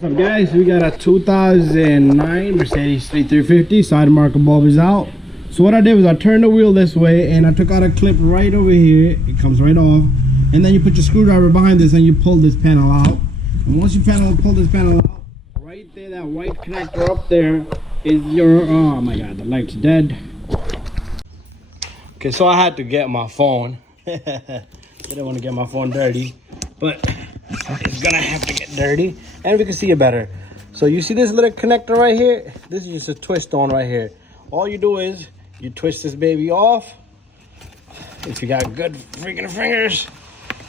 What's up guys, we got a 2009 Mercedes c350. Side marker bulb is out. So what I did was I turned the wheel this way and I took out a clip right over here. It comes right off, and then you put your screwdriver behind this and you pull this panel out. And once you pull this panel out, right there, that white connector up there is your, oh my god, the light's dead. Okay, so I had to get my phone. Didn't want to get my phone dirty, but it's gonna have to get dirty and we can see it better. So you see this little connector right here? This is just a twist on right here. All you do is you twist this baby off if you got good freaking fingers,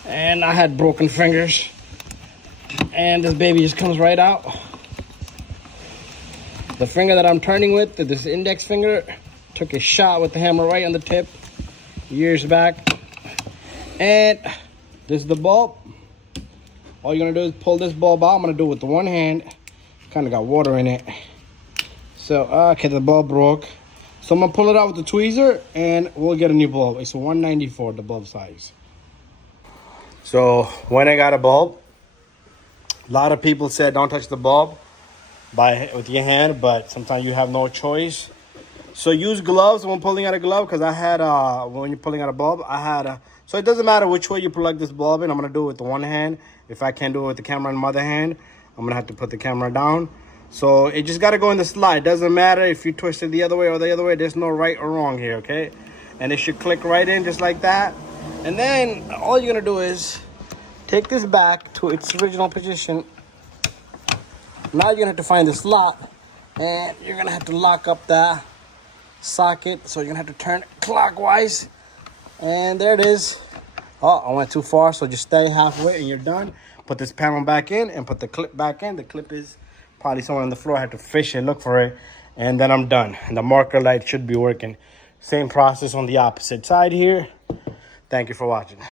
and I had broken fingers, and this baby just comes right out. The finger that I'm turning with, this index finger, took a shot with the hammer right on the tip years back. And this is the bulb. All you're gonna do is pull this bulb out. I'm gonna do it with the one hand. Kind of got water in it. So, okay, the bulb broke. So I'm gonna pull it out with the tweezer and we'll get a new bulb. It's a 194, the bulb size. So when I got a bulb, a lot of people said don't touch the bulb with your hand, but sometimes you have no choice. So use gloves when pulling out a glove, because I had, when you're pulling out a bulb, I had so it doesn't matter which way you plug this bulb in. I'm gonna do it with the one hand. If I can't do it with the camera in my other hand, I'm gonna have to put the camera down. So it just gotta go in the slide. It doesn't matter if you twist it the other way or the other way. There's no right or wrong here, okay? And it should click right in just like that. And then all you're gonna do is take this back to its original position. Now you're gonna have to find the slot, and you're gonna have to lock up the socket. So you're gonna have to turn it clockwise, and there it is. Oh, I went too far, so just stay halfway and you're done. Put this panel back in and put the clip back in. The clip is probably somewhere on the floor. I have to fish and look for it, and then I'm done. And the marker light should be working. Same process on the opposite side here. Thank you for watching.